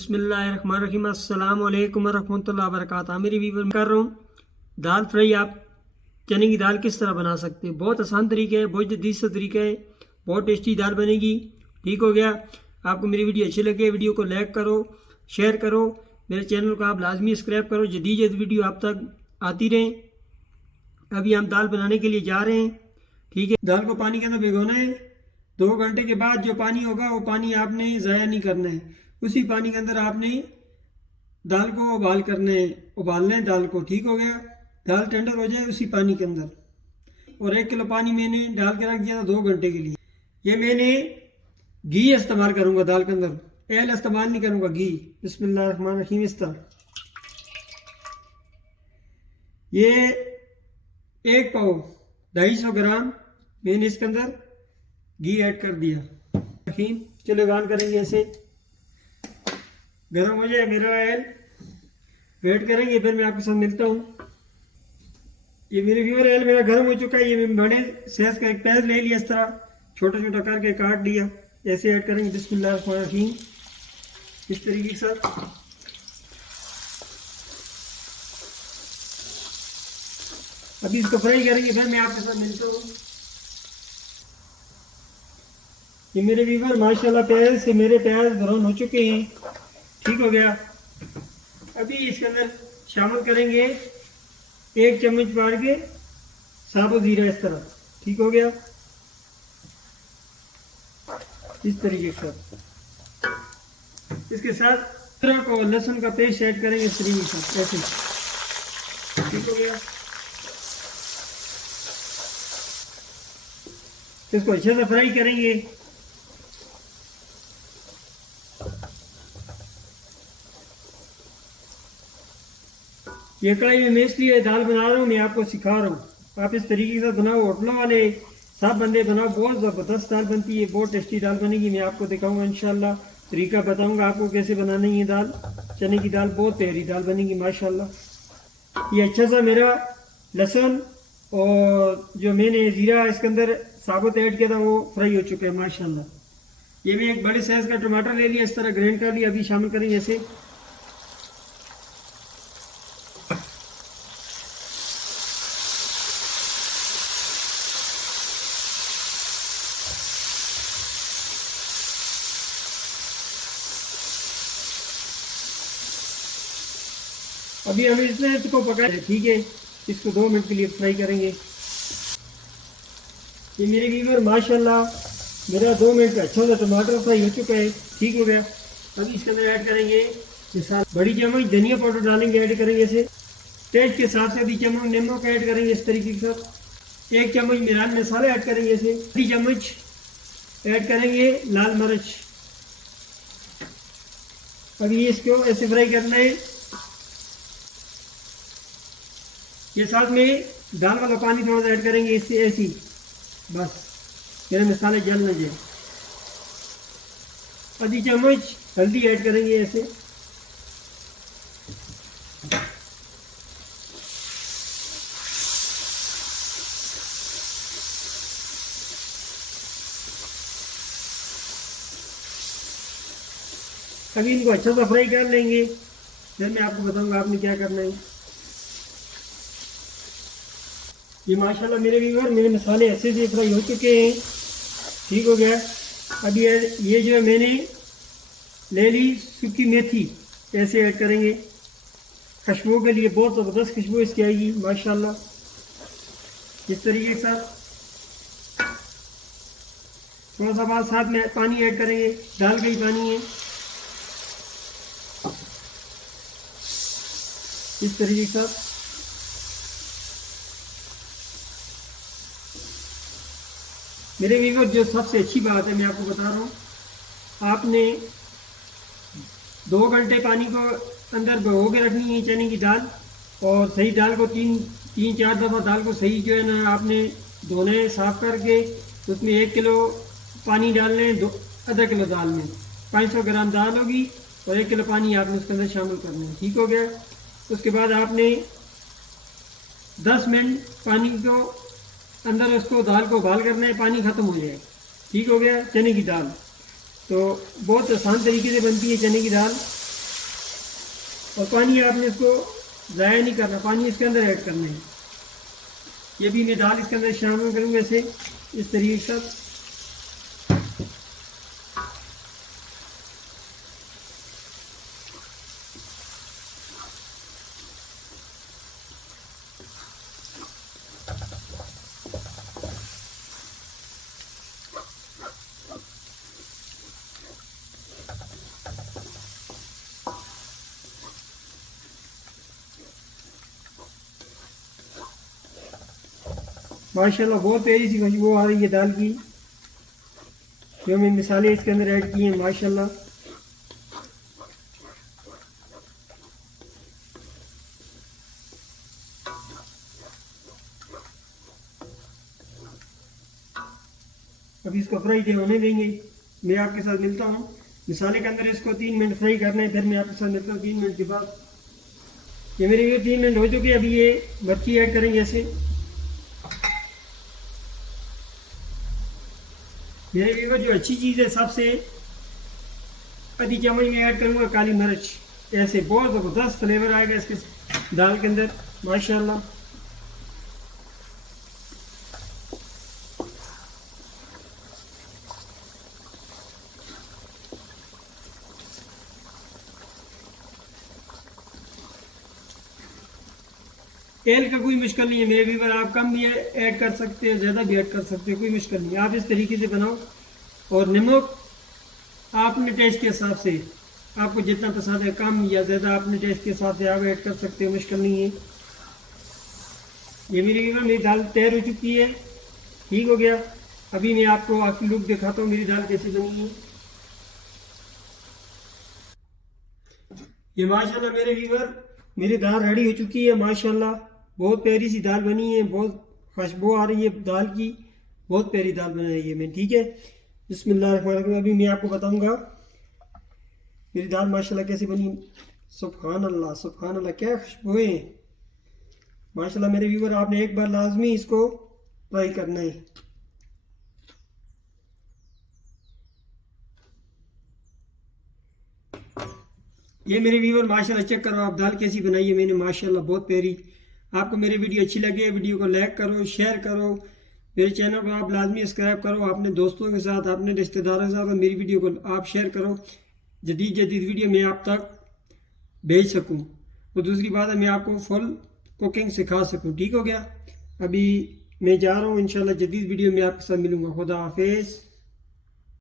बिस्मिल्लाहिर्रहमानिर्रहीम अस्सलाम वालेकुम रहमतुल्लाहि व बरकातहू। मेरी वीडियो में कर रहा हूँ दाल फ्राई। आप चने की दाल किस तरह बना सकते हैं, बहुत आसान तरीका है, बहुत जदीद सा तरीका है, बहुत टेस्टी दाल बनेगी। ठीक हो गया। आपको मेरी वीडियो अच्छी लगे वीडियो को लाइक करो, शेयर करो, मेरे चैनल को आप लाजमी सब्सक्राइब करो, जदीद वीडियो आप तक आती रहें। अभी हम दाल बनाने के लिए जा रहे हैं। ठीक है, दाल को पानी के अंदर भिगोना है। 2 घंटे के बाद जो पानी होगा वो पानी आपने ज़ाया नहीं करना है। उसी पानी के अंदर आपने दाल को उबाल करना है, उबालना है दाल को। ठीक हो गया। दाल टेंडर हो जाए उसी पानी के अंदर। और 1 किलो पानी मैंने डाल के रख दिया था 2 घंटे के लिए। ये मैंने घी इस्तेमाल करूँगा दाल के अंदर, तेल इस्तेमाल नहीं करूँगा, घी। बिस्मिल्लाहिर्रहमानिर्रहीम। इस तरह ये 1 पाव 250 ग्राम मैंने इसके अंदर घी ऐड कर दिया। चलो ऑन करेंगे, ऐसे गर्म हो जाए मेरा ऑयल, वेट करेंगे, फिर मैं आपके साथ मिलता हूँ। ये मेरे व्यूअर ऑयल मेरा गर्म हो चुका है। ये मैं बड़े साइज का एक प्याज ले लिया, इस तरह छोटा छोटा करके काट लिया। ऐसे ऐड करेंगे बिस्मिल्लाहिर्रहमानिर्रहीम, इस तरीके के साथ। अभी इसको फ्राई करेंगे, फिर मैं आपके साथ मिलता हूँ। ये मेरे व्यूअर माशाल्लाह प्याज से मेरे प्याज ब्राउन हो चुके हैं। ठीक हो गया। अभी इसके अंदर शामिल करेंगे 1 चम्मच पार के साबुत जीरा, इस तरह। ठीक हो गया। इस तरीके से इसके साथ अदरक और लहसुन का पेस्ट ऐड करेंगे, इस तरीके से, ऐसे। ठीक हो गया। इसको अच्छे से फ्राई करेंगे। ये कढ़ाई में मैं इसलिए दाल बना रहा हूँ, मैं आपको सिखा रहा हूँ। आप इस तरीके से बनाओ, होटलों वाले सब बंदे बनाओ, बहुत ज़बरदस्त दाल बनती है, बहुत टेस्टी दाल बनेगी। मैं आपको दिखाऊंगा इंशाल्लाह, तरीका बताऊंगा आपको कैसे बनानी है दाल। चने की दाल बहुत प्यारी दाल बनेगी माशाल्लाह। ये अच्छा सा मेरा लहसुन और जो मैंने जीरा इसके अंदर साबुत ऐड किया था वो फ्राई हो चुका है माशाल्लाह। ये मैं एक बड़े साइज़ का टमाटर ले लिया, इस तरह ग्राइंड कर लिया। अभी शामिल करेंगे ऐसे। अभी हम इसको पकाए, ठीक है। इसको 2 मिनट के लिए फ्राई करेंगे। ये मेरे व्यूअर माशाल्लाह मेरा 2 मिनट का अच्छा सा टमाटर फ्राई हो चुका है। ठीक हो गया। अभी इसके अंदर ऐड करेंगे बड़ी चम्मच धनिया पाउडर डालेंगे, ऐड करेंगे इसे। टेस्ट के साथ से 2 चम्मच नमक ऐड करेंगे, इस तरीके के साथ। 1 चम्मच मिरान मसाला ऐड करेंगे इसे। 2 चम्मच ऐड करेंगे लाल मिर्च। अभी इसको ऐसे फ्राई करना है। ये साथ में दाल वाला पानी थोड़ा सा ऐड करेंगे, इससे ऐसी, बस मेरे मसाले जल न जाए। 1 चम्मच हल्दी ऐड करेंगे ऐसे। अभी इनको अच्छा सा फ्राई कर लेंगे, फिर मैं आपको बताऊंगा आपने क्या करना है। ये माशाल्लाह मेरे व्यूअर मेरे मसाले ऐसे से फ्राई हो चुके हैं। ठीक हो गया। अभी ये जो मैंने ले ली सूखी मेथी, ऐसे ऐड करेंगे। खुशबू के लिए बहुत ज़बरदस्त खुशबू इसकी आएगी माशाल्लाह। इस तरीके के साथ थोड़ा सा बाद साथ में पानी ऐड करेंगे, दाल का ही पानी है। इस तरीके के साथ मेरे व्यूअर जो सबसे अच्छी बात है मैं आपको बता रहा हूँ, आपने 2 घंटे पानी को अंदर भिगो के रखनी है चने की दाल। और सही दाल को 3-4 दफ़ा दाल को सही जो है ना आपने धोना है, साफ़ करके। उसमें 1 किलो पानी डालना है, आधा किलो दाल में 500 ग्राम दाल होगी और 1 किलो पानी आपने उसके अंदर शामिल करना है। ठीक हो गया। उसके बाद आपने 10 मिनट पानी को अंदर उसको दाल को उबाल करना है, पानी ख़त्म हो जाए। ठीक हो गया। चने की दाल तो बहुत आसान तरीके से बनती है चने की दाल। और पानी आपने इसको ज़ाया नहीं करना, पानी इसके अंदर ऐड करना है। ये भी मैं दाल इसके अंदर शामिल करूँगा ऐसे इस तरीके से। माशाल्लाह बहुत प्यारी सी खुशबू आ रही है दाल की, जो मैं मिसालें इसके अंदर ऐड की हैं माशाल्लाह। अभी इसको फ्राई होने देंगे, मैं आपके साथ मिलता हूँ। मिसाले के अंदर इसको 3 मिनट फ्राई करना है, फिर मैं आपके साथ मिलता हूँ 3 मिनट के बाद। ये मेरे ये 3 मिनट हो चुके हैं। अभी ये मिर्ची ऐड करेंगे ऐसे। मेरे व्यूअर जो अच्छी चीज़ है, सबसे आधी चम्मच में ऐड करूँगा काली मिर्च। ऐसे बहुत ज़बरदस्त फ्लेवर आएगा इसके दाल के अंदर माशाल्लाह। तेल का कोई मुश्किल नहीं है मेरे व्यूअर, आप कम भी ऐड कर सकते हैं, ज़्यादा भी ऐड कर सकते हैं, कोई मुश्किल नहीं है। आप इस तरीके से बनाओ। और नमक आपने टेस्ट के हिसाब से, आपको जितना पसंद है कम या ज़्यादा अपने टेस्ट के हिसाब से आप ऐड कर सकते हो, मुश्किल नहीं है। ये मेरी दाल तैयार हो चुकी है, ठीक हो गया। अभी मैं आपको आपकी लुक दिखाता हूँ मेरी दाल कैसी बनी है। ये माशाल्लाह मेरे व्यूअर मेरी दाल रेडी हो चुकी है माशाल्लाह। बहुत प्यारी सी दाल बनी है, बहुत खुशबू आ रही है दाल की, बहुत प्यारी दाल बनाई है मैं, ठीक है। बिस्मिल्लाहिर्रहमानिर्रहीम। अभी मैं आपको बताऊंगा मेरी दाल माशाल्लाह कैसे बनी। सुभान अल्लाह सुभान अल्लाह, क्या खुशबू है माशाल्लाह। मेरे व्यूअर आपने एक बार लाजमी इसको ट्राई करना है। ये मेरे व्यूअर माशाल्लाह चेक करो आप दाल कैसी बनाई है मैंने माशाल्लाह, बहुत प्यारी। आपको मेरी वीडियो अच्छी लगे, वीडियो को लाइक करो, शेयर करो, मेरे चैनल को आप लाजमी सब्सक्राइब करो, अपने दोस्तों के साथ, अपने रिश्तेदारों के साथ, और मेरी वीडियो को आप शेयर करो, जदीद वीडियो मैं आप तक भेज सकूं। और दूसरी बात है मैं आपको फुल कुकिंग सिखा सकूं, ठीक हो गया। अभी मैं जा रहा हूँ, इंशाल्लाह जदीद वीडियो में आपके साथ मिलूंगा। खुदा हाफिज़।